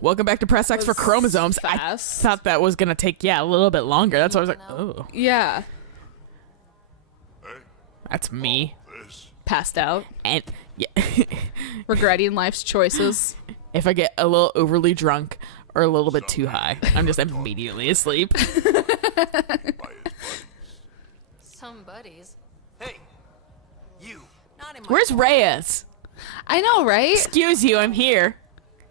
welcome back to Press X for chromosomes. Fast. I thought that was gonna take a little bit longer. That's why I was like, oh, Yeah. that's me. Passed out. And yeah, Regretting life's choices. if I get a little overly drunk or a little bit too high, I'm just immediately asleep. Some buddies. Hey, you. Not in my Where's Reyes? I know, right? Excuse you, I'm here.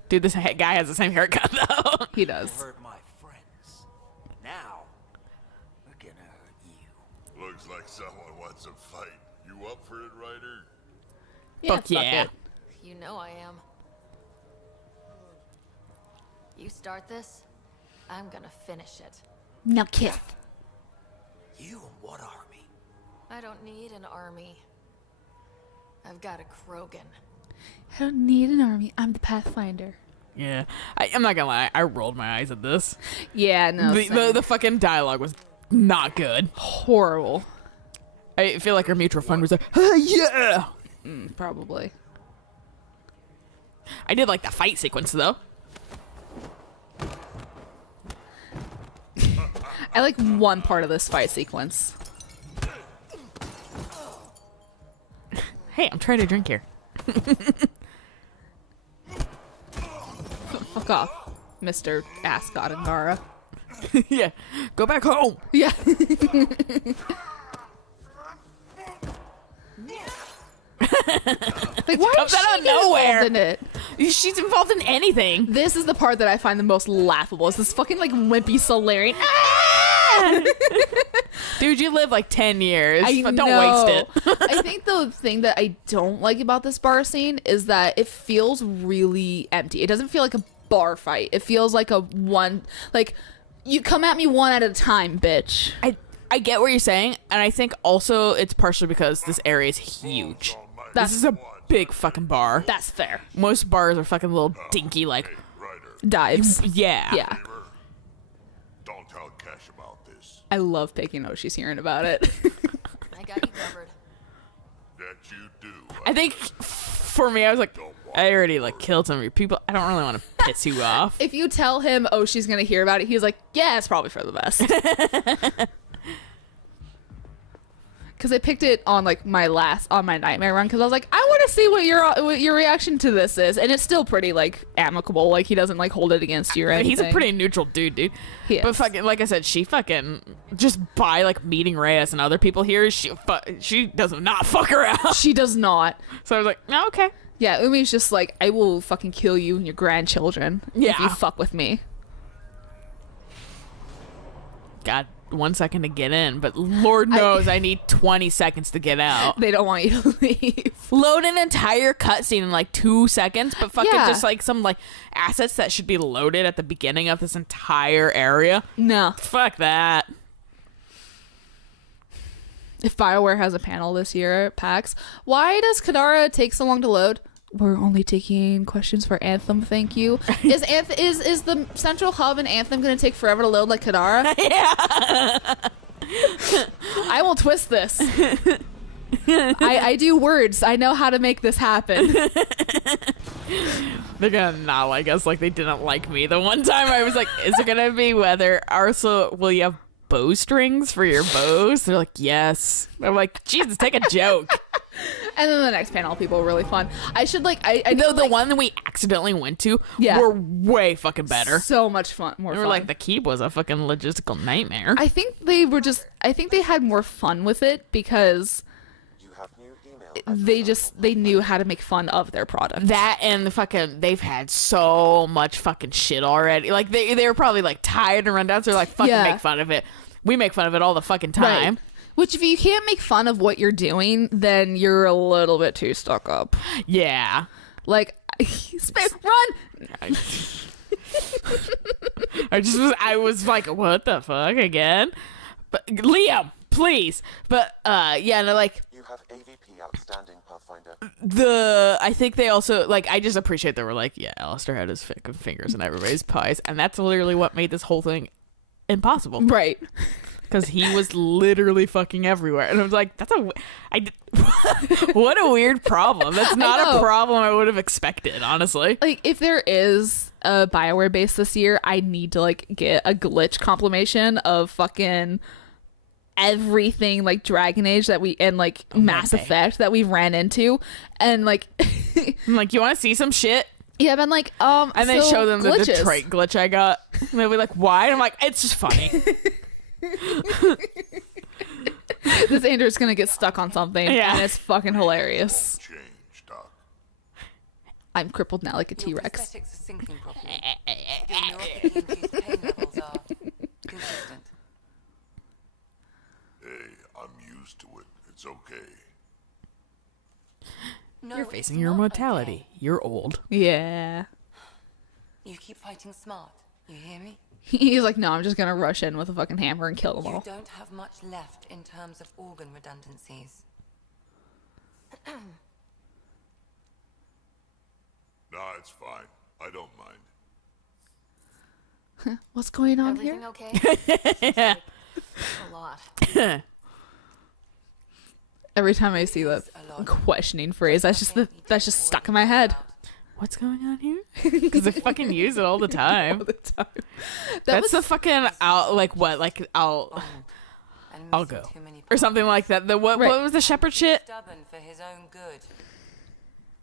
Dude, this guy has the same haircut though. He does. Hurt my friends. Now, we're gonna hurt you. Looks like someone wants a fight. You up for it, Ryder? Fuck yeah. it. You know I am. You start this, I'm gonna finish it. Now kiss. You and what army? I don't need an army. I've got a Krogan. I don't need an army. I'm the Pathfinder. Yeah, I'm not gonna lie. I rolled my eyes at this. Yeah, no. The fucking dialogue was not good. horrible. I feel like our mutual friend was like, yeah. Probably. I did like the fight sequence though. I like one part of this fight sequence. Hey, I'm trying to drink here. Fuck off, Mr. Ascot Angara. Yeah, go back home. Yeah. Like, why Comes is out she of get nowhere. involved in it? She's involved in anything. This is the part that I find the most laughable. It's this fucking like wimpy Solarian. Ah! Dude, you live like 10 years. Don't know. waste it. I think the thing that I don't like about this bar scene is that it feels really empty. It doesn't feel like a bar fight. It feels like a one, like, you come at me one at a time, bitch. I get what you're saying, and I think also it's partially because this area is huge. This is a big fucking bar. That's fair. Most bars are fucking little dinky, like, Dives. yeah. Yeah. Don't tell Cash about this. I love picking out she's hearing about it. I got you covered. That you do. I think for me, I was like, I already like killed some of your people. I don't really want to piss you off. If you tell him, oh, she's gonna hear about it, he's like, yeah, it's probably for the best. Because I picked it on like my nightmare run because I was like, I want to see what your reaction to this is, and it's still pretty like amicable. Like he doesn't like hold it against you or anything. He's a pretty neutral dude. He But is. fucking, like I said, she fucking just by like meeting Reyes and other people here, she does not fuck around. She does not. So I was like, no, okay. Yeah, Umi's just like, I will fucking kill you and your grandchildren if Yeah. you fuck with me. Got 1 second to get in, but Lord knows I need 20 seconds to get out. They don't want you to leave. Load an entire cutscene in like 2 seconds, but fucking Yeah. just like some like assets that should be loaded at the beginning of this entire area. No. Fuck that. If BioWare has a panel this year at PAX, why does Kadara take so long to load? We're only taking questions for Anthem, thank you. Is the central hub in Anthem going to take forever to load like Kadara? Yeah. I will twist this. I do words. I know how to make this happen. They're gonna not like us like they didn't like me. The one time I was like, is it gonna be whether also will you have bowstrings for your bows? They're like, yes. I'm like, Jesus, take a joke. And then the next panel, people were really fun. I should like, I No, know the one that we accidentally went to Yeah. were way fucking better. so much fun, more We fun. were like, the keep was a fucking logistical nightmare. I think they had more fun with it because You have new email. they knew how to make fun of their product. That and the fucking, they've had so much fucking shit already. Like, they were probably like tired and run down, so they're like, fucking Yeah. make fun of it. We make fun of it all the fucking time. Right. Which, if you can't make fun of what you're doing, then you're a little bit too stuck up. Yeah. Like, space run. I was like, what the fuck again? But Liam, please. But yeah, no, like You have AVP outstanding, Pathfinder. I think they also like, I just appreciate they were like, yeah, Alistair had his fingers in everybody's pies, and that's literally what made this whole thing impossible. Right. because he was literally fucking everywhere, and I was like, what a weird problem. That's not a problem I would have expected, honestly. Like, if there is a BioWare base this year, I need to like get a glitch compilation of fucking everything, like Dragon Age that we and like Mass Effect that we ran into, and like I'm like, you want to see some shit? yeah, I've been like, And they so show them the glitches. Detroit glitch I got. And they'll be like, why? And I'm like, it's just funny. This Andrew's gonna get stuck on something, Yeah. and it's fucking hilarious. Change, Doc. I'm crippled now like a Your T-Rex. prosthetics are syncing properly. Your neuropathy-induced pain levels are consistent. Hey, I'm used to it. It's okay. No, You're it's facing your not mortality. okay. You're old. Yeah. You keep fighting smart. You hear me? He's like, no, I'm just gonna rush in with a fucking hammer and kill them You all. don't have much left in terms of organ redundancies. Nah, it's fine. I don't mind. What's going on Everything here? okay? A lot. Every time I see that questioning phrase, that's just stuck in my head. What's going on here? Because I fucking use it all the time. That's the fucking I'll go or something like that. What was the shepherd shit? Stubborn for his own good.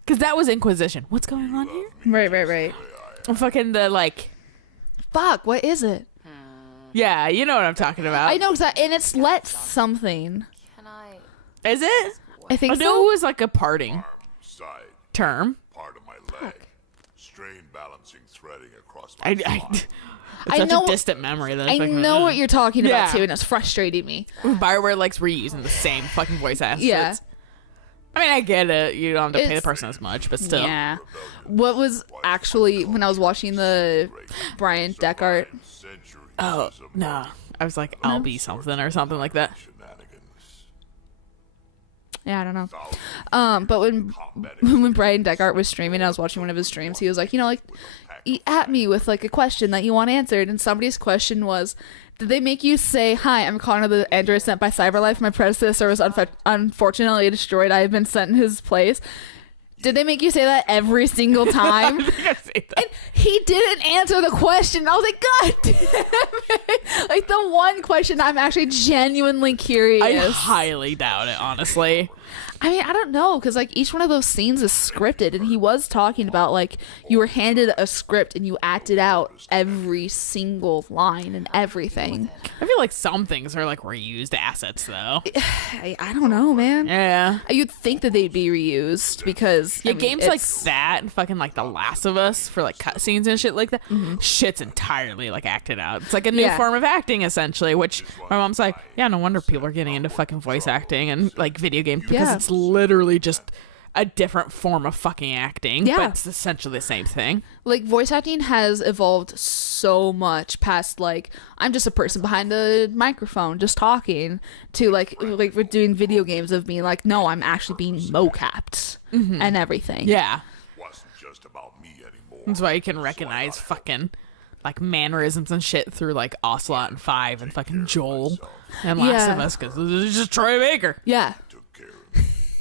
Because that was Inquisition. What's going on here? Right. Fucking the like. Fuck, what is it? Yeah, you know what I'm talking about. I know exactly, and it's let something. Can I? Is it? I think I know so. it was like a parting Arm, side, term. part of my leg. Strain balancing threading across my I spine. it's I such know- a distant memory that I fucking- know what you're talking Yeah. about too, and it's frustrating me. Bioware likes reusing the same fucking voice assets. Yeah. I mean, I get it. You don't have to pay the It's- person as much, but still. Yeah. What was actually when I was watching the Brian Deckard? Centuries Oh, of no. I was like, I'll be something or something like that. shenanigans. Yeah, I don't know. Thousands But combating when Brian Deckard was streaming, I was watching one of his streams. He was like, at me with like a question that you want answered, and somebody's question was, did they make you say, "Hi, I'm Connor, the android sent by Cyberlife. My predecessor was unfortunately destroyed. I have been sent in his place." Did they make you say that every single time? And he didn't answer the question. I was like, God damn it. Like, the one question I'm actually genuinely curious. I highly doubt it, honestly. I mean, I don't know, because like each one of those scenes is scripted, and he was talking about like you were handed a script and you acted out every single line and everything. I feel like some things are like reused assets, though. I don't know, man. Yeah. You'd think that they'd be reused because Yeah, I mean, games like it's- that and fucking like The Last of Us for like cutscenes and shit like that. Mm-hmm. Shit's entirely like acted out. It's like a new Yeah. form of acting, essentially, which my mom's like, yeah, no wonder people are getting into fucking voice acting and like video games because Yeah. it's literally just a different form of fucking acting. Yeah. But it's essentially the same thing. like voice acting has evolved so much past like I'm just a person behind a microphone just talking to like we're doing video games of being like, no, I'm actually being mocapped and everything. Yeah. wasn't just about me anymore. That's why you can recognize fucking like mannerisms and shit through like Ocelot and Five and fucking Joel and Last of Yeah. Us because it's just Troy Baker. Yeah. Took care of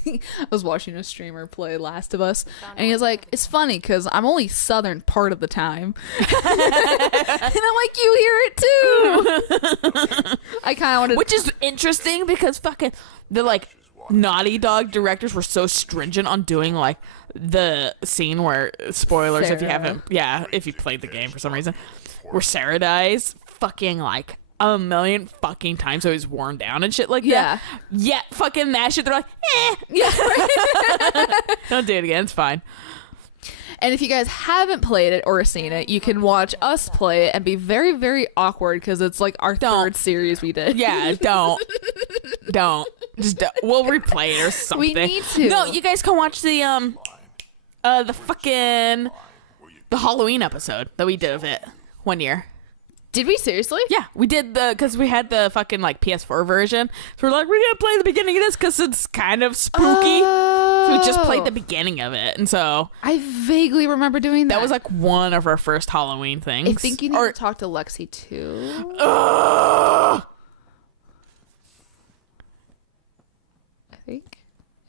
me. I was watching a streamer play Last of Us, and he was like, "It's funny because I'm only Southern part of the time," and I'm like, "You hear it too." I kind of wanted, Which is interesting because fucking the like Naughty Dog directors were so stringent on doing like the scene where spoilers if you Sarah. haven't if you played the game for some reason where Sarah dies fucking like a million fucking times so he's worn down and shit like Yeah. that. Yeah, fucking that shit. They're like, yeah. don't do it again. It's fine. And if you guys haven't played it or seen it, you can watch us play it and be very, very awkward because it's like our third series we did. Yeah, don't. We'll replay it or something. need to. No, you guys can watch the fucking the Halloween episode that we did of it one year. Did we seriously? Yeah, we did because we had the fucking like PS4 version. So we're like, we're gonna play the beginning of this because it's kind of spooky. So we just played the beginning of it, and so I vaguely remember doing that. that was like one of our first Halloween things. I think you need Or- to talk to Lexi too.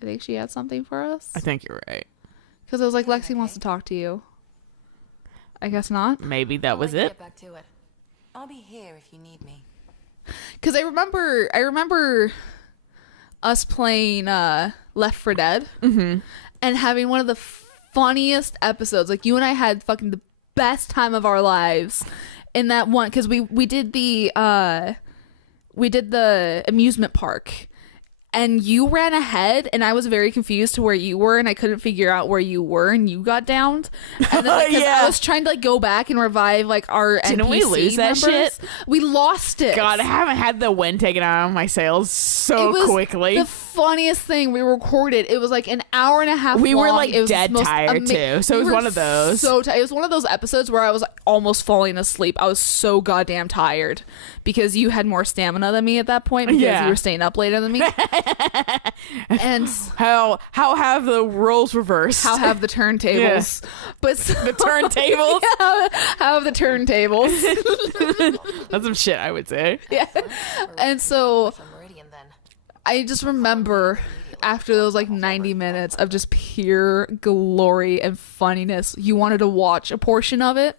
I think she had something for us. I think you're right. Because it was like, Lexi wants to talk to you. I guess not. Maybe that was Let's it. Get back to it. I'll be here if you need me. Because I remember us playing Left 4 Dead and having one of the funniest episodes. Like, you and I had fucking the best time of our lives in that one. Because we did the amusement park. And you ran ahead, and I was very confused to where you were, and I couldn't figure out where you were, and you got downed. And then, like, 'cause I was trying to like go back and revive like our Didn't NPC we lose that members. shit? We lost it. God, I haven't had the wind taken out of my sails so It was quickly. the funniest thing we recorded. It was like an hour and a half. We were, long. like, It was the dead most tired, too. So it was we were one of those. So it was one of those episodes where I was almost falling asleep. I was so goddamn tired because you had more stamina than me at that point because Yeah. you were staying up later than me. And How have the roles reversed? how have the turntables? But the turntables? how have the turntables? That's some shit, I would say. Yeah. And so From Meridian, then. I just remember after those like 90 minutes of just pure glory and funniness, you wanted to watch a portion of it,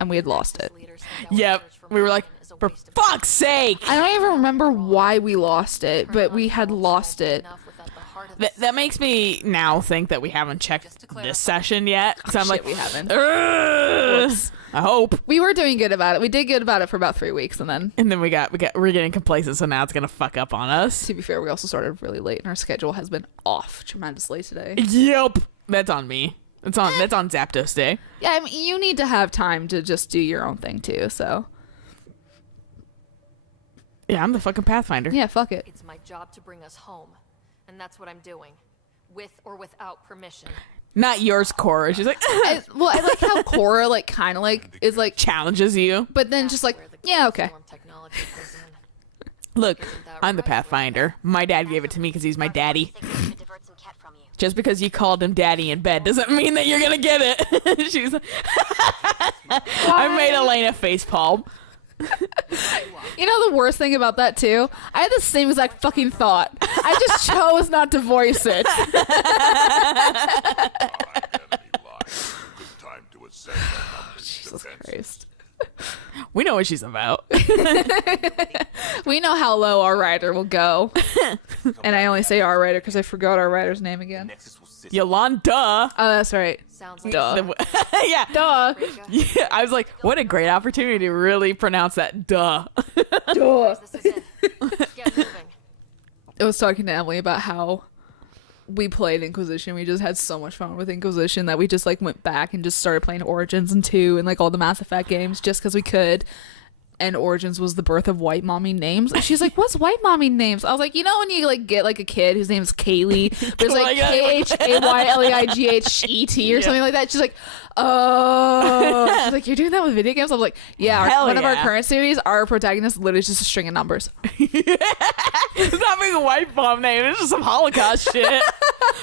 and we had lost it. Leaders think our Yep. research for We were like, Meridian is a for waste of fuck's sake! I don't even remember why we lost it, but we had lost it. enough without the heart of the That makes me now think that we haven't checked this session yet. So I'm like, we haven't. "Ugh." I hope. We were doing good about it. We did good about it for about 3 weeks, and then, And then we're getting complacent, so now it's gonna fuck up on us. to be fair, we also started really late, and our schedule has been off tremendously today. Yep, that's on me. That's on Zapdos Day. Yeah, I mean, you need to have time to just do your own thing too. So Yeah, I'm the fucking Pathfinder. yeah, fuck it. It's my job to bring us home, and that's what I'm doing, with or without permission. Not yours, Cora. She's like I like how Cora like kind of like is like, challenges you. but then just like, Where the yeah, okay. storm technology comes in. Look, that I'm the right? Pathfinder. My dad gave it to me because he's my daddy. Just because you called him daddy in bed doesn't mean that you're gonna get it. She's like, I made Alayna facepalm. You know the worst thing about that too? I had the same exact fucking thought. I just chose not to voice it. Enemy line. Good time to ascend the numbers Jesus defenses. Christ. We know what she's about. We know how low our rider will go. And I only say our rider because I forgot our rider's name again. Nexus will sit Yolanda. Oh, that's right. Sounds like Duh. Yeah. Duh. Yeah, I was like, what a great opportunity to really pronounce that. Duh. Duh. this is it. Get moving. I was talking to Emily about how we played Inquisition. We just had so much fun with Inquisition that we just like went back and just started playing Origins and 2 and like all the Mass Effect games just because we could. And Origins was the birth of white mommy names. And she's like, what's white mommy names? I was like, you know when you like get like a kid whose name is Kaylee, but it's like KHAYLEIGHET or something like that. She's like, oh. She's like, you're doing that with video games? I was like, yeah. Hell One of our yeah. current series, our protagonist literally is just a string of numbers. It's not being a white bomb name. It's just some Holocaust shit.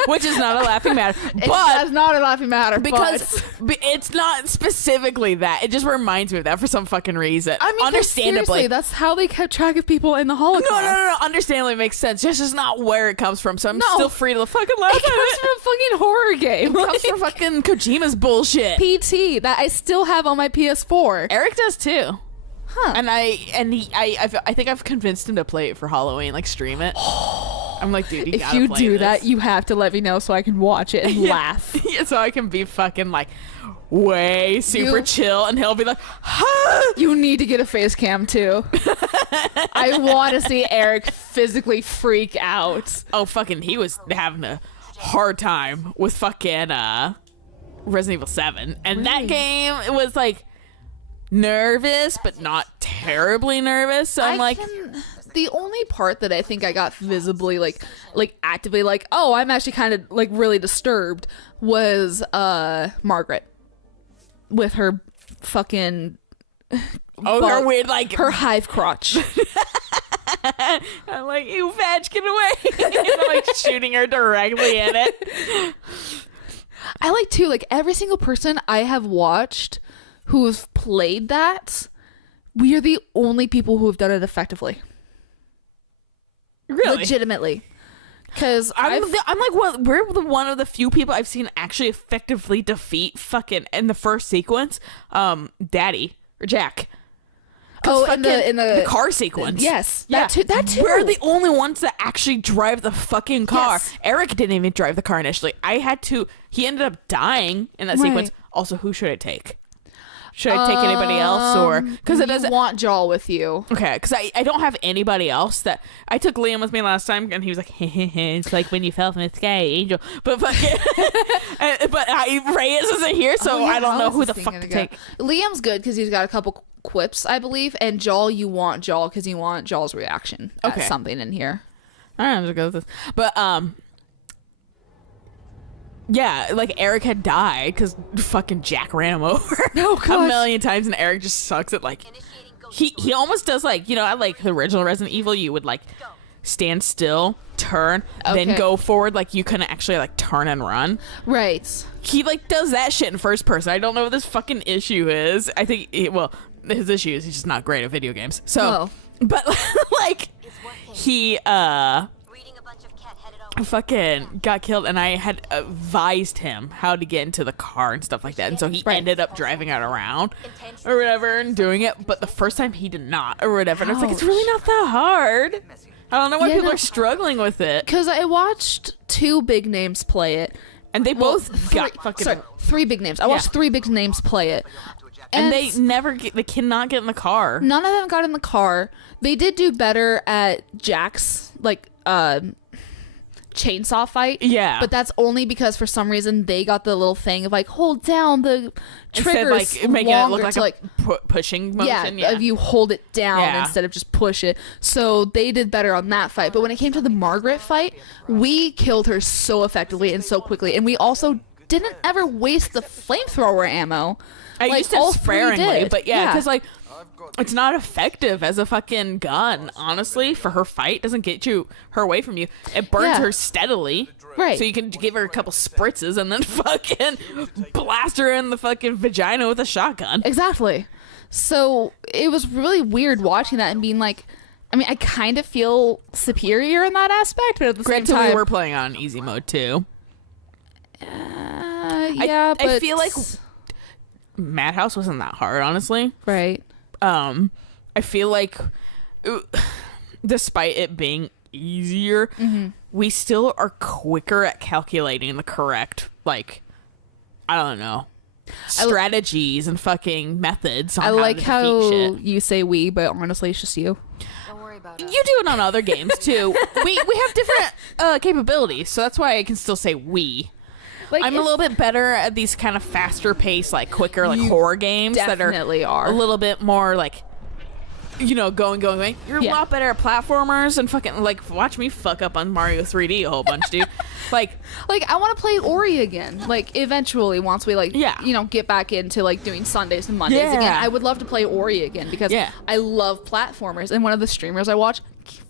Which is not a laughing matter. But That's not a laughing matter. because it's not specifically that. It just reminds me of that for some fucking reason. I mean, understandably. seriously, that's how they kept track of people in the Holocaust. No. Understandably makes sense. Just is not where it comes from. So I'm No. still free to fucking laugh It at comes it. from a fucking horror game. It comes from fucking Kojima's bullshit. PT that I still have on my PS4. Eric does too. Huh. And I think I've convinced him to play it for Halloween, like stream it. I'm like, dude, If gotta you play do this. that, you have to let me know so I can watch it and laugh. Yeah, so I can be fucking like way super You- chill, and he'll be like, huh? You need to get a face cam too. I want to see Eric physically freak out. Oh, fucking, he was having a hard time with fucking Resident Evil 7, and that game it was like nervous, but not terribly nervous. So I'm like, the only part that I think I got visibly like actively like, oh, I'm actually kind of like really disturbed was Margaret with her fucking oh, her weird like her hive crotch. I'm like, you veg, get away! And I'm like shooting her directly in it. I like too, like every single person I have watched who's played that, we are the only people who have done it effectively. Really? Legitimately. Because I'm like, well, we're the one of the few people I've seen actually effectively defeat fucking in the first sequence, Daddy or Jack. in the car sequence. Yes, Yeah, that too. We're the only ones that actually drive the fucking car. Yes. Eric didn't even drive the car initially. He ended up dying in that Right. sequence. Also, who should I take? Should I take anybody else, or because it doesn't want Jaw with you? Okay, because I don't have anybody else that I took Liam with me last time, and he was like, it's like when you fell from the sky, angel. But fucking, Reyes isn't here, so I don't know who the fuck to take. Liam's good because he's got a couple quips, I believe, and Jaw, you want Jaw because you want Jaw's reaction. Okay, something in here. All right, I'm gonna go with this, but yeah, like Eric had died because fucking Jack ran him over a million times, and Eric just sucks at like he almost does like, you know, at like the original Resident Evil, you would like stand still, turn, then go forward, like you couldn't actually like turn and run. Right. He like does that shit in first person. I don't know what this fucking issue is. I think his issue is he's just not great at video games. So, but like he fucking got killed, and I had advised him how to get into the car and stuff like that, and so he ended up driving it around or whatever and doing it, but the first time he did not or whatever, and I was like, it's really not that hard. I don't know why people are struggling with it, because I watched 2 big names play it, and they both got fucking 3 big names. I watched 3 big names play it, and they cannot get in the car. None of them got in the car. They did do better at Jack's like chainsaw fight, but that's only because for some reason they got the little thing of like hold down the triggers, instead of like making it look like a pushing motion, if you hold it down instead of just push it. So they did better on that fight, but when it came to the Margaret fight, we killed her so effectively and so quickly, and we also didn't ever waste the flamethrower ammo. I used it sparingly, but because like it's not effective as a fucking gun, honestly, for her fight. It doesn't get her away from you. It burns her steadily. Right. So you can give her a couple spritzes and then fucking blast her in the fucking vagina with a shotgun. Exactly. So it was really weird watching that and being like, I mean, I kind of feel superior in that aspect, but at the same time, we were playing on easy mode too. But I feel like Madhouse wasn't that hard, honestly. Right. I feel like despite it being easier, we still are quicker at calculating the correct, like, I don't know, strategies and fucking methods on I like how to defeat how shit. you say we, but honestly it's just you. Don't worry about it. You do it on other games too. we have different capabilities, so that's why I can still say we. Like, I'm a little bit better at these kind of faster paced, like quicker, like horror games that are a little bit more like, you know, going. You're a lot better at platformers and fucking like watch me fuck up on Mario 3D a whole bunch, dude. Like I want to play Ori again. Like eventually, once we get back into like doing Sundays and Mondays again, I would love to play Ori again because I love platformers. And one of the streamers I watch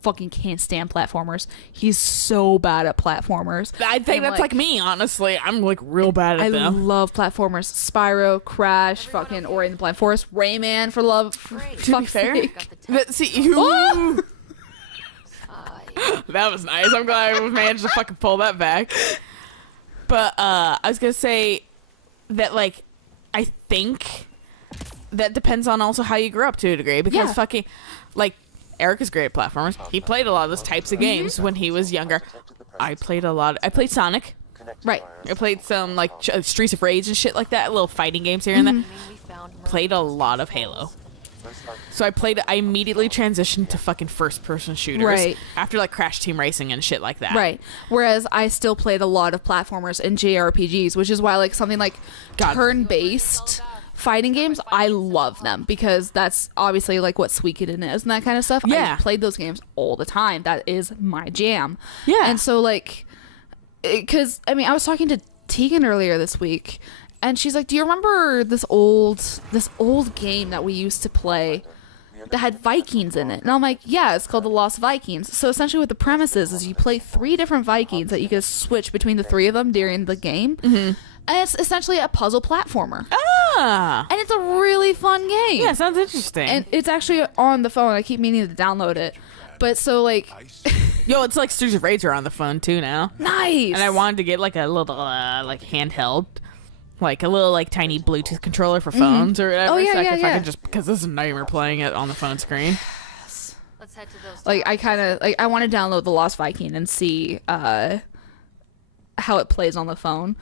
fucking can't stand platformers. He's so bad at platformers. I think that's like me, honestly. I'm like real bad at them. I love platformers. Spyro, Crash, fucking Ori and the Blind Forest, Rayman for love. To be fair, but see you. That was nice. I'm glad I managed to fucking pull that back. But I was gonna say that, like, I think that depends on also how you grew up to a degree, because fucking like Eric is great at platformers. He played a lot of those types of games when he was younger. I played Sonic. Right. I played some like Streets of Rage and shit like that, little fighting games here and there. Played a lot of Halo. So I immediately transitioned to fucking first-person shooters after like Crash Team Racing and shit like that. Right. Whereas I still played a lot of platformers and JRPGs, which is why like something like turn-based fighting games, I love them because that's obviously like what Suikoden is and that kind of stuff. I played those games all the time. That is my jam. Yeah. And so like, because I mean, I was talking to Tegan earlier this week, and she's like, "Do you remember this old game that we used to play that had Vikings in it?" And I'm like, "Yeah, it's called The Lost Vikings." So essentially, what the premise is you play 3 different Vikings that you can switch between the 3 of them during the game. And it's essentially a puzzle platformer. And it's a really fun game. Yeah, sounds interesting. And it's actually on the phone. I keep meaning to download it. But so like Yo, it's like Streets of Rage are on the phone too now. Nice. And I wanted to get like a little like handheld, like a little like tiny Bluetooth controller for phones or whatever. Oh, yeah, so yeah, if I yeah. could just, because this is a nightmare playing it on the phone screen. Let's head to those. Like I kind of like I want to download the Lost Viking and see how it plays on the phone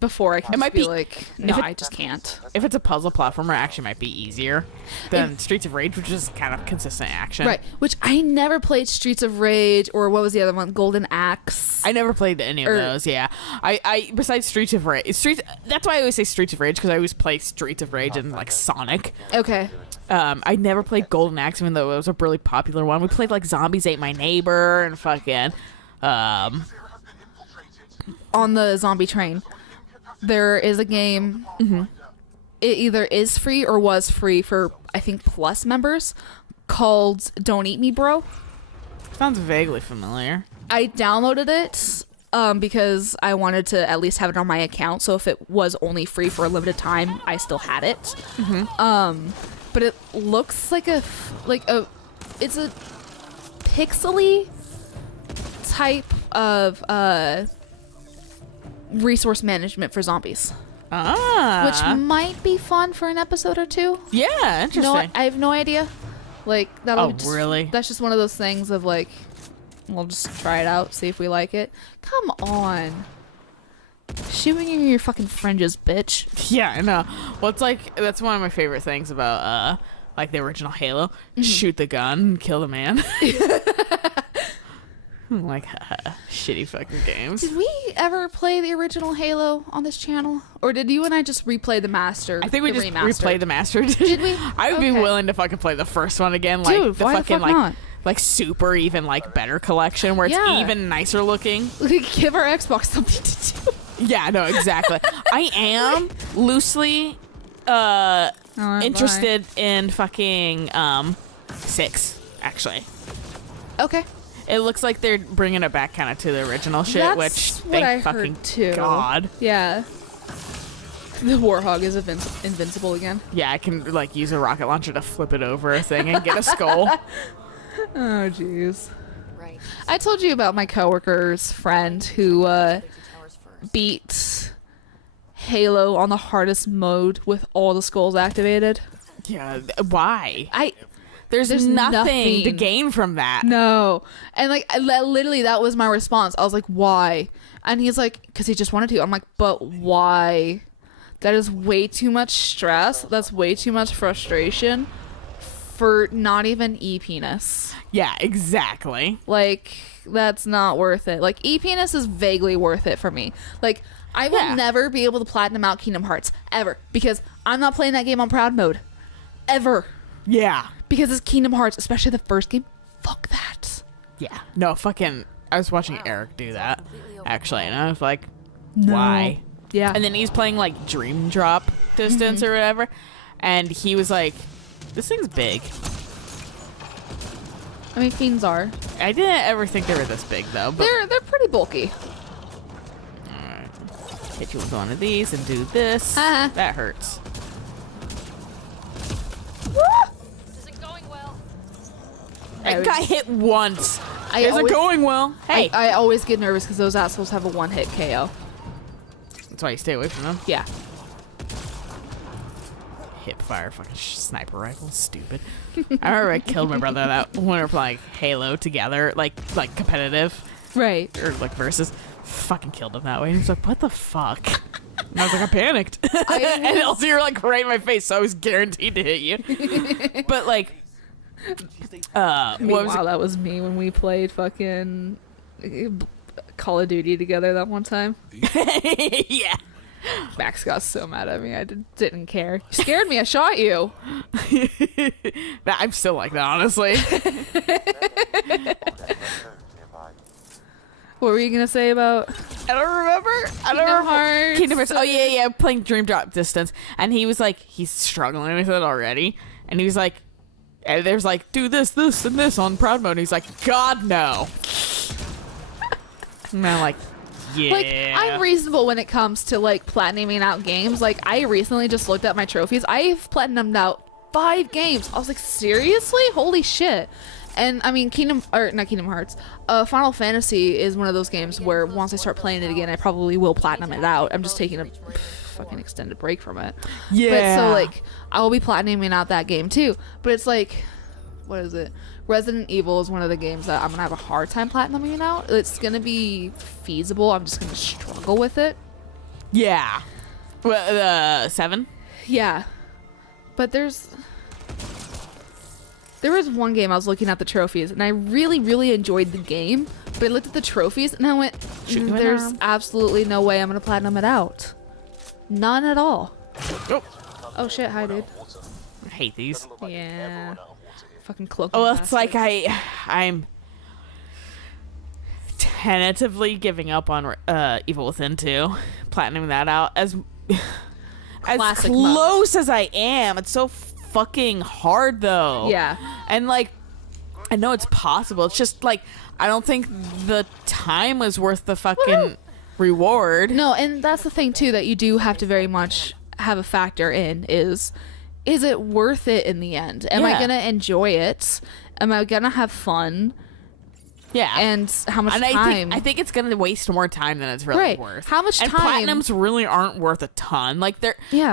before I can might be be- like, no, I just can't. If it's a puzzle platformer, it actually might be easier than Streets of Rage, which is kind of consistent action. Right, which I never played Streets of Rage or what was the other one? Golden Axe. I never played any of those. Yeah, I besides Streets of Rage, That's why I always say Streets of Rage, because I always play Streets of Rage and like Sonic. Okay. I never played Golden Axe, even though it was a really popular one. We played like Zombies Ate My Neighbor and fucking On the zombie train, there is a game. It either is free or was free for I think Plus members, called Don't Eat Me Bro. Sounds vaguely familiar. I downloaded it because I wanted to at least have it on my account, so if it was only free for a limited time, I still had it. But it looks like it's a pixely type of resource management for zombies, which might be fun for an episode or two. Yeah, interesting. No, I have no idea. Like that'll Oh, really? That's just one of those things of like, we'll just try it out, see if we like it. Come on, shooting in your fucking fringes, bitch. Yeah, I know. Well, it's like that's one of my favorite things about like the original Halo. Shoot the gun, kill the man. Like shitty fucking games. Did we ever play the original Halo on this channel, or did you and I just replay the master? I think we the just remastered? replayed the master. Did we? I would be Okay. willing to fucking play the first one again, like Dude, the why the fucking fuck not? like super even like better collection where it's Yeah. even nicer looking. Give our Xbox something to do. Yeah, no, exactly. I am loosely interested in fucking 6 actually. Okay. It looks like they're bringing it back kind of to the original shit, That's which what thank I fucking heard too. God. Yeah. The Warhog is invincible again. Yeah, I can like use a rocket launcher to flip it over a thing and get a skull. Oh, jeez. Right. I told you about my coworker's friend who Towers first. beat Halo on the hardest mode with all the skulls activated. Yeah, why? I There's There's nothing to nothing. gain from that. no, and like literally that was my response. I was like, why? And he's like, because he just wanted to. I'm like, but why? That is way too much stress. That's way too much frustration for not even e-penis. Yeah, exactly. Like, that's not worth it. Like, e-penis is vaguely worth it for me. Like, I will Yeah. never be able to platinum out Kingdom Hearts ever because I'm not playing that game on proud mode ever. Yeah. Because it's Kingdom Hearts, especially the first game. Fuck that. Yeah. No, fucking I was watching Eric do that actually, and I was like, No. why? Yeah. And then he's playing like Dream Drop Distance or whatever, and he was like, this thing's big. I mean, fiends are. I didn't ever think they were this big though, but They're pretty bulky. hit you with one of these and do this. Uh-huh. That hurts. This isn't going well. I would- got hit once. I Is it always- going well? Hey. I always get nervous because those assholes have a one-hit KO. That's why you stay away from them. Yeah. Hip fire fucking sniper rifle. Stupid. I remember I killed my brother that when we were playing Halo together, like competitive Right. or like versus. Fucking killed him that way. And he was like, what the fuck? And I was like, I panicked. And also you're like right in my face, so I was guaranteed to hit you. But like what was Meanwhile, that was me when we played fucking Call of Duty together that one time. it? Yeah. Max got so mad at me. I didn't care. You scared me. I shot you. I'm still like that, honestly. What were you gonna say about? I don't remember. Kingdom Hearts. Kingdom Hearts. Oh yeah, playing Dream Drop Distance, and he was like, he's struggling with it already, and he was like, and there's like, do this, this, and this on Proud Mode. And he's like, God no. And I'm like, yeah. Like, I'm reasonable when it comes to like platinuming out games. Like, I recently just looked at my trophies. I've platinumed out 5 games. I was like, seriously? Holy shit. And I mean, not Kingdom Hearts. Final Fantasy is one of those games where once I start playing it again, I probably will platinum it out. I'm just taking a fucking extended break from it. Yeah. But so like, I will be platinuming out that game too. But it's like, what is it? Resident Evil is one of the games that I'm gonna have a hard time platinuming out. It's gonna be feasible. I'm just gonna struggle with it. Yeah. Well, 7? Yeah. But there was one game I was looking at the trophies and I really, really enjoyed the game, but I looked at the trophies and I went, Shoot you in the there's arm. absolutely no way I'm gonna platinum it out. None at all. Oh. Oh shit, hi dude. I hate these. Yeah. Fucking cloak. Oh, it's like I'm tentatively giving up on Evil Within 2, platinuming that out as Classic close as I am. It's so fucking hard though. Yeah. And like, I know it's possible. It's just like I don't think the time was worth the fucking reward. No, and that's the thing too that you do have to very much have a factor in is it worth it in the end? Am I Yeah. gonna enjoy it? Am I gonna have fun? Yeah. And how much And time? I think it's gonna waste more time than it's really Right. worth. How much and time- platinums really aren't worth a ton. Like they're Yeah.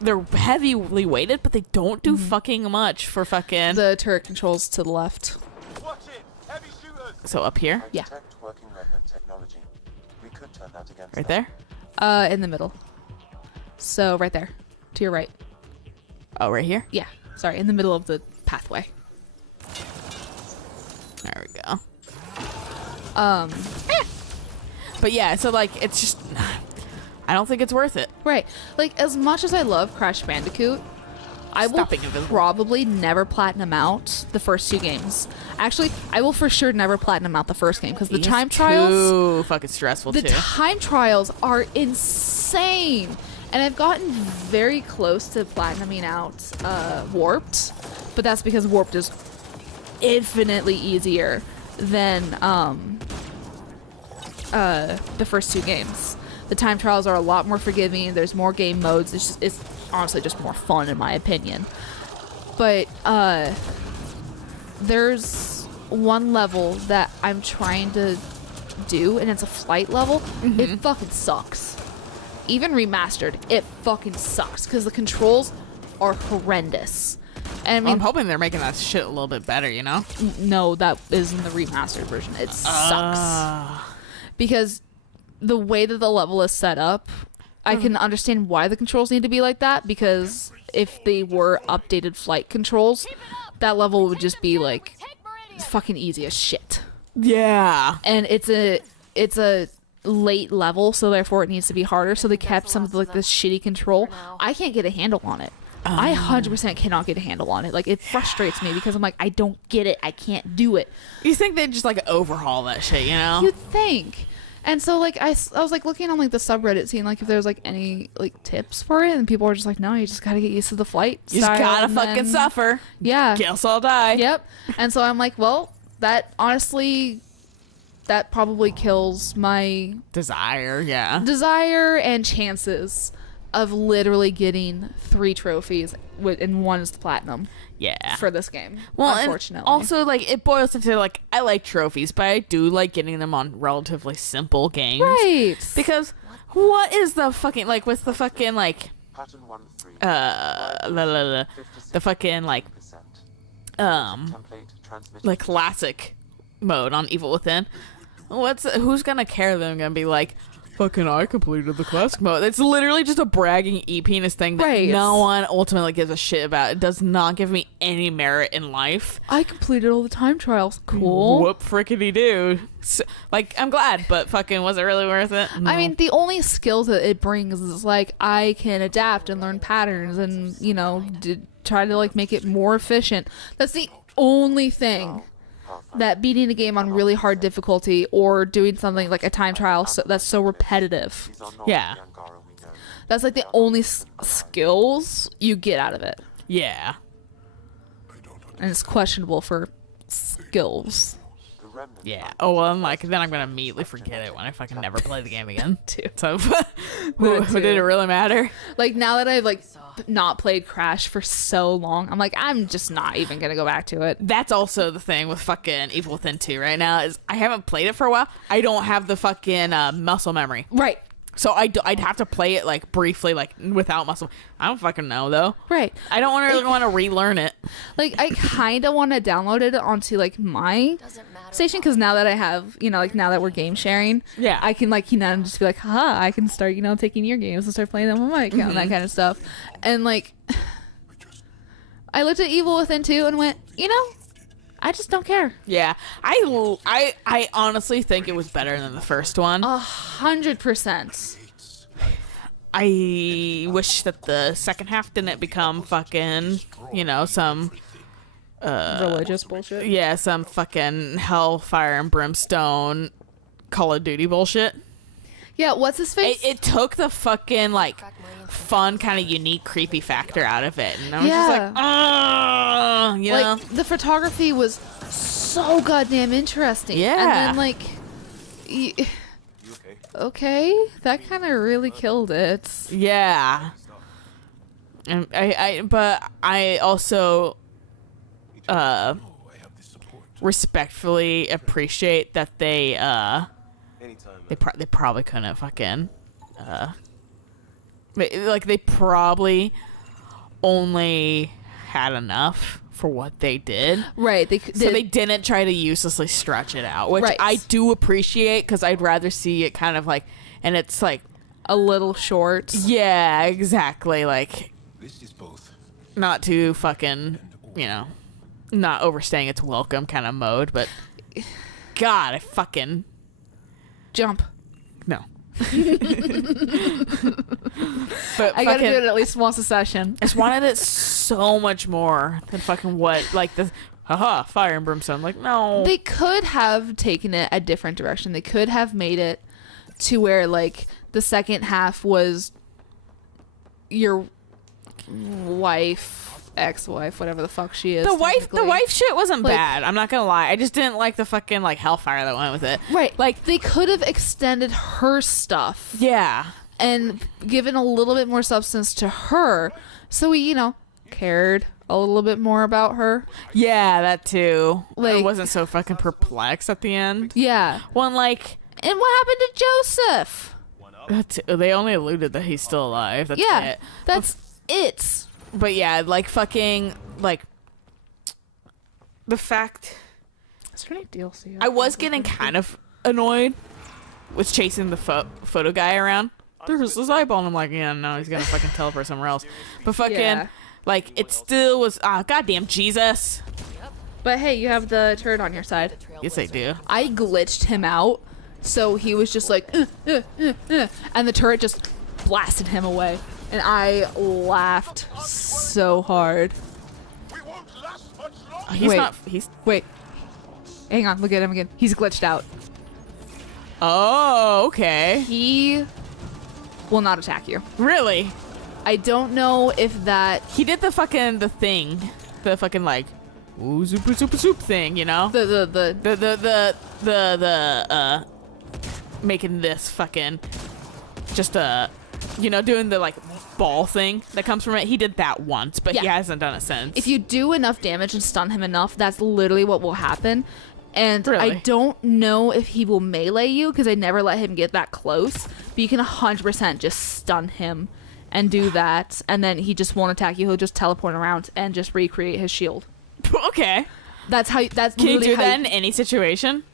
they're heavily weighted, but they don't do fucking much for fucking. The turret controls to the left. So up here, Yeah. Detect working remnant technology. We could turn that against right them. there. In the middle. So right there, to your right. Oh, right here. Yeah. Sorry, in the middle of the pathway. There we go. Um. But yeah, so like it's just, I don't think it's worth it. Right. Like as much as I love Crash Bandicoot, I will Stop being invisible. probably never platinum out the first 2 games. Actually, I will for sure never platinum out the first game because the It's time trials. too fucking stressful The too. time trials are insane. And I've gotten very close to platinuming out Warped, but that's because Warped is infinitely easier than the first 2 games. The time trials are a lot more forgiving. There's more game modes. It's honestly just more fun in my opinion. But there's one level that I'm trying to do, and it's a flight level. It fucking sucks. Even remastered, it fucking sucks because the controls are horrendous. And I I'm mean, hoping they're making that shit a little bit better, you know? no, that is in the remastered version. It sucks because the way that the level is set up, I can understand why the controls need to be like that, because if they were updated flight controls, that level would just be like fucking easy as shit. Yeah. And it's a late level, so therefore it needs to be harder, so they kept some of like this shitty control. I can't get a handle on it. I 100% cannot get a handle on it. Like, it frustrates me because I'm like, I don't get it. I can't do it. You think they'd just like overhaul that shit, you know? You'd think. And so like I was like looking on like the subreddit, seeing like if there's like any like tips for it, and people are just like, no, you just gotta get used to the flight You just style, gotta and fucking then- suffer. Yeah. Guess I'll die. Yep. And so I'm like, well, that honestly, that probably kills my Desire, yeah. desire and chances of literally getting 3 trophies and one is the platinum Yeah. for this game. Well, unfortunately. and also, like, it boils into, like, I like trophies, but I do like getting them on relatively simple games. right. Because what is the fucking, like, with the fucking, like, Pattern 1-3. the fucking, like, Template transmitted. like, classic mode on Evil Within? Who's gonna care? They're gonna be like, fucking I completed the classic mode. It's literally just a bragging e-penis thing that Right. no one ultimately gives a shit about. It does not give me any merit in life. I completed all the time trials. Cool. Whoop frickety do. So, like, I'm glad, but fucking was it really worth it? I mean, the only skills that it brings is like I can adapt and learn patterns and, you know, try to like make it more efficient. That's the only thing that beating a game on really hard difficulty or doing something like a time trial that's so repetitive. These are not Yeah. the Angaraan we know. That's like the only skills you get out of it. yeah. And it's questionable for skills. The remnant Yeah. Oh, well, I'm like, then I'm going to immediately forget it when I fucking never play the game again. Too. So, did it really matter? Like now that I've like not played Crash for so long. I'm like, I'm just not even gonna go back to it. That's also the thing with fucking Evil Within 2 right now is I haven't played it for a while. I don't have the fucking muscle memory. Right. So I'd have to play it like briefly, like without muscle. I don't fucking know though. Right. I don't really want to relearn it. Like, I kind of want to download it onto like my Doesn't matter. station, because now that I have, like now that we're game sharing, Yeah. I can like just be like, haha, I can start taking your games and start playing them on my account and that kind of stuff. And like, I looked at Evil Within 2 and went, I just don't care. Yeah, I honestly think it was better than the first one. 100%. I wish that the second half didn't become fucking, some Religious bullshit. yeah, some fucking hellfire and brimstone Call of Duty bullshit. Yeah, what's his face? It took the fucking like fun, kind of unique, creepy factor out of it, and I was just like, The photography was so goddamn interesting. Yeah. And then like, okay, that kind of really killed it. yeah. And but I also respectfully appreciate that they probably couldn't fucking they probably only had enough for what they did. Right. So they didn't try to uselessly stretch it out, which Right. I do appreciate, because I'd rather see it kind of like, and it's like, a little short. yeah, exactly, like This is both. not too fucking, not overstaying its welcome kind of mode, but God, I fucking Jump. no. But I gotta fucking- do it at least once a session. I just wanted it so much more than fucking what, like the fire and brimstone. Like, no. They could have taken it a different direction. They could have made it to where like the second half was your wife, ex-wife, whatever the fuck she is. The technically. wife shit wasn't Like- bad. I'm not gonna lie. I just didn't like the fucking like hellfire that went with it. Right. Like, They could have extended her stuff yeah. and given a little bit more substance to her, so we, cared a little bit more about her. Yeah, that too. I Like- wasn't so fucking perplexed at the end. Yeah. One, like, And what happened to Joseph? they only alluded that he's still alive. That's Yeah. it. That's it. But yeah, like fucking, like, the fact Is there any DLC? I was getting kind of annoyed with chasing the photo guy around. There's his eyeball, and I'm like, yeah, no, he's gonna fucking teleport somewhere else. But fucking, Yeah. like, it still was, goddamn Jesus. But hey, you have the turret on your side. Yes, I do. I glitched him out, so he was just like, and the turret just blasted him away. And I laughed so hard. We won't last much longer. He's Wait. not, he's, Wait. Hang on, look at him again. He's glitched out. oh, okay. He will not attack you. Really? I don't know if that He did the fucking, the fucking, like, ooh, super, super, soup thing, the the making this fucking just doing the like ball thing that comes from it. He did that once, but he Yeah. hasn't done it since. if you do enough damage and stun him enough, that's literally what will happen. And I Really? don't know if he will melee you, because I never let him get that close. But you can 100% just stun him and do that, and then he just won't attack you. He'll just teleport around and just recreate his shield. Okay, That's how. That's can you literally do how that in any situation?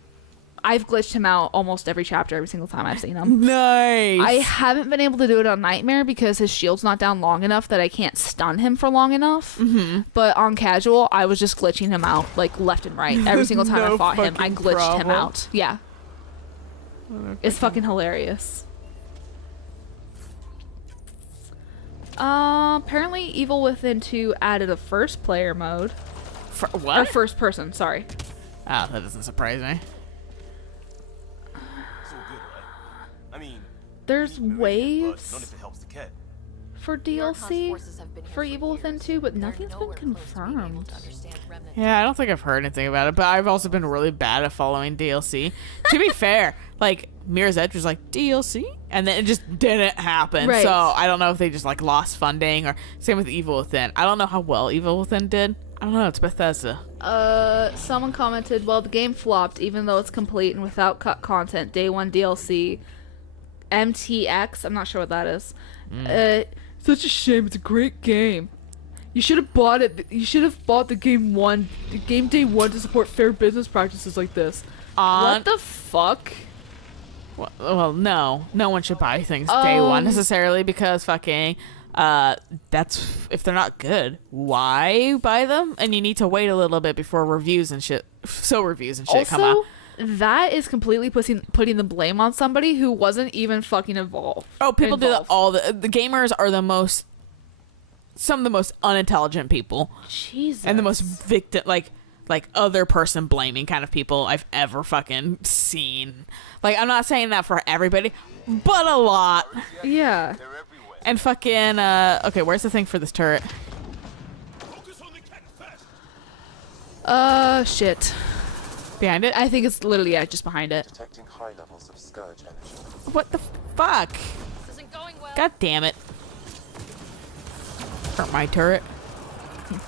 I've glitched him out almost every chapter, every single time I've seen him. Nice. I haven't been able to do it on Nightmare because his shield's not down long enough that I can't stun him for long enough. Mm-hmm. But on Casual, I was just glitching him out like left and right. Every single time No I fought him, I fucking glitched him problem. out. Yeah. It's fucking hilarious. Apparently Evil Within 2 added a first player mode. For, Or what? first person, sorry. Oh, that doesn't surprise me. It's all good, right? I mean, There's Meridian, but waves not if it helps the cat. for DLC for Evil Within 2, but nothing's been confirmed. Yeah, I don't think I've heard anything about it, but I've also been really bad at following DLC. To be fair, like Mirror's Edge was like DLC, and then it just didn't happen. Right. So I don't know if they just like lost funding, or same with Evil Within. I don't know how well Evil Within did. I don't know. It's Bethesda. Someone commented, well, the game flopped even though it's complete and without cut content. Day 1 DLC. MTX, I'm not sure what that is. Such a shame. It's a great game. You should have bought it. You should have bought the game day one to support fair business practices like this. What the fuck? Well, no one should buy things day one necessarily, because fucking that's if they're not good, why buy them? And you need to wait a little bit before reviews and shit come out. That is completely putting the blame on somebody who wasn't even fucking involved. Oh, people do that all the gamers are some of the most unintelligent people. Jesus. And the most victim, like other person blaming kind of people I've ever fucking seen. Like, I'm not saying that for everybody, but a lot. Yeah. And fucking okay, where's the thing for this turret? Shit. Behind it? I think it's literally just behind it. Detecting high levels of scourge energy. What the fuck? This isn't going well. God damn it. Hurt my turret.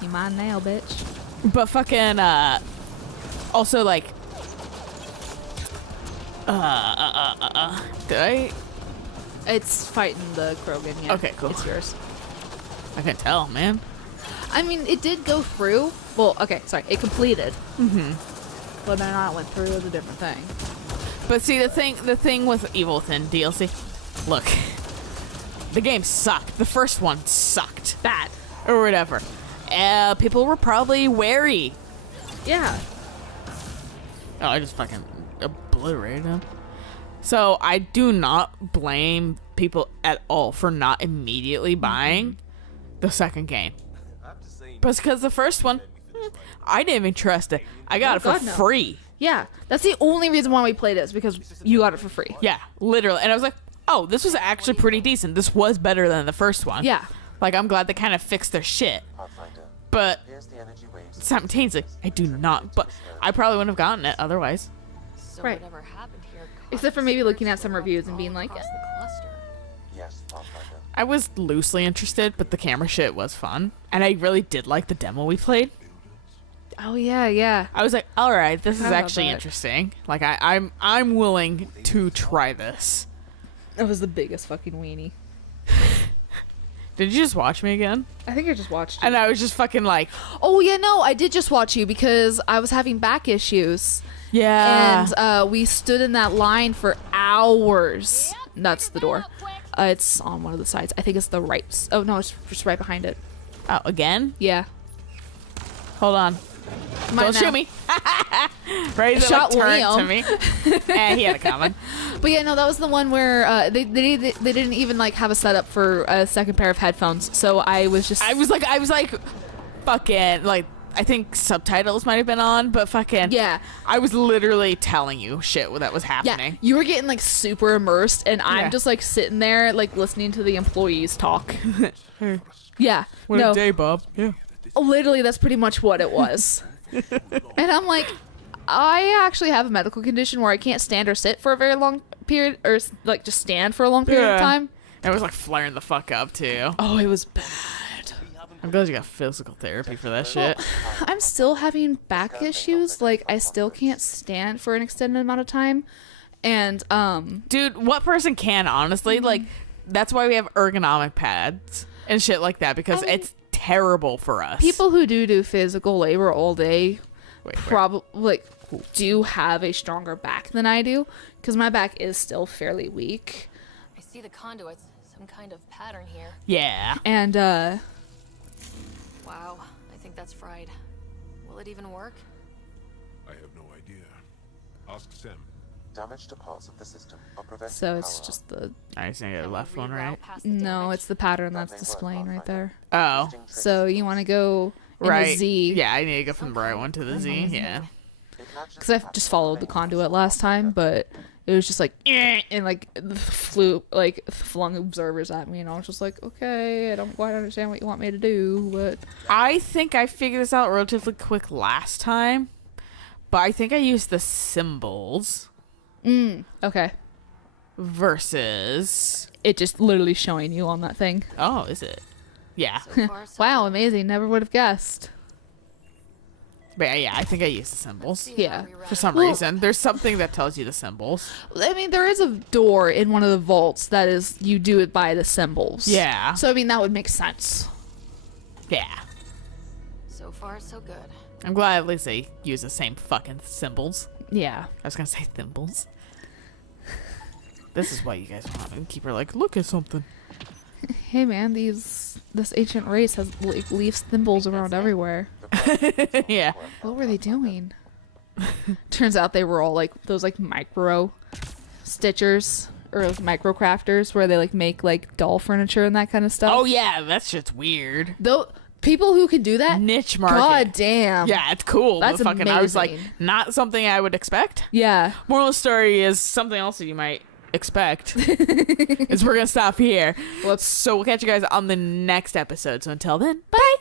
You mine now, bitch. But fucking also like did I? It's fighting the Krogan, yeah. Okay, cool. It's yours. I can tell, man. I mean, it did go through. Well, okay, sorry. It completed. Mm-hmm. Whether or not it went through is a different thing. But see, the thing with Evil Within DLC, look, the game sucked. The first one sucked. Bad. Or whatever. People were probably wary. Yeah. Oh, I just fucking obliterated him. So I do not blame people at all for not immediately buying the second game. But it's because the first one, I didn't even trust it. I got it for free. Yeah. That's the only reason why we played it, is because you got it for free. Yeah, literally. And I was like, oh, this was actually pretty decent. This was better than the first one. Yeah. Like, I'm glad they kind of fixed their shit. Pathfinder. But Here's the energy waves. simultaneously, I do not. But I probably wouldn't have gotten it otherwise. So Right. whatever happened here Except for maybe looking at some reviews and being like, across the cluster. Yes, Pathfinder. I was loosely interested, but the camera shit was fun. And I really did like the demo we played. oh yeah, yeah. I was like, all right, this is How about actually that? interesting. Like, I'm willing to try this. That was the biggest fucking weenie. Did you just watch me again? I think I just watched you. And I was just fucking like, Oh yeah, no, I did just watch you because I was having back issues. yeah. And we stood in that line for hours. That's the door. It's on one of the sides. I think it's the right. Oh no, it's just right behind it. Oh, again? Yeah. Hold on. Mine Don't now. shoot me. Right as it Shot like, turned Liam. to me. And he had it coming. But yeah, no, that was the one where they didn't even like have a setup for a second pair of headphones. So I was just I was like, fucking, like, I think subtitles might have been on, but fucking, yeah. I was literally telling you shit that was Yeah, happening. you were getting like super immersed, and I'm Yeah. just like sitting there like listening to the employees talk. Yeah, What no, a day, Bob. Yeah. literally that's pretty much what it was. And I'm like, I actually have a medical condition where I can't stand or sit for a very long period, or like just stand for a long period of Yeah. time. It was like flaring the fuck up too. Oh, it was bad. I'm glad you got physical therapy for that shit. I'm still having back issues. Like I still can't stand for an extended amount of time. And Dude, what person can, honestly? Like, that's why we have ergonomic pads and shit like that, because I mean, it's terrible for us. people who do physical labor all day Wait. probably like do have a stronger back than I do, because my back is still fairly weak. I see the conduits. Some kind of pattern here. Yeah. And Wow, I think that's fried. Will it even work? I have no idea. Ask Sam. Damage to parts of the system are preventing so it's power just the I just need to Can we left one, reroute right? past the no, damage? it's the pattern That that's may work, displaying right Pathfinder. there. Oh. Boosting So you want to go in Right. the Z. Yeah, I need to go from the right one to the Z. Yeah. Because I just followed the conduit last time, but it was just like and like flung observers at me, and I was just like, okay, I don't quite understand what you want me to do, but I think I figured this out relatively quick last time, but I think I used the symbols okay, versus. it just literally showing you on that thing. Oh, is it? Yeah. So far, so Wow, amazing! Never would have guessed. But yeah, I think I used the symbols. See Yeah. how we For some Well- reason. There's something that tells you the symbols. I mean, there is a door in one of the vaults that is you do it by the symbols. Yeah. So I mean, that would make sense. Yeah. So far, so good. I'm glad at least they use the same fucking symbols. Yeah. I was gonna say thimbles. This is why you guys want to keep her like, look at something. Hey man, this ancient race has like leaves thimbles around everywhere. Yeah. What were they doing? Turns out they were all like those like micro stitchers or like micro crafters where they like make like doll furniture and that kind of stuff. Oh yeah, that's just weird. Though people who can do that, Niche market. god damn. Yeah, it's cool. That's But fucking, I was like, amazing. not something I would expect. Yeah. Moral of the story is something else that you might expect. Is we're gonna stop here. Whoops. So we'll catch you guys on the next episode. So until then, bye.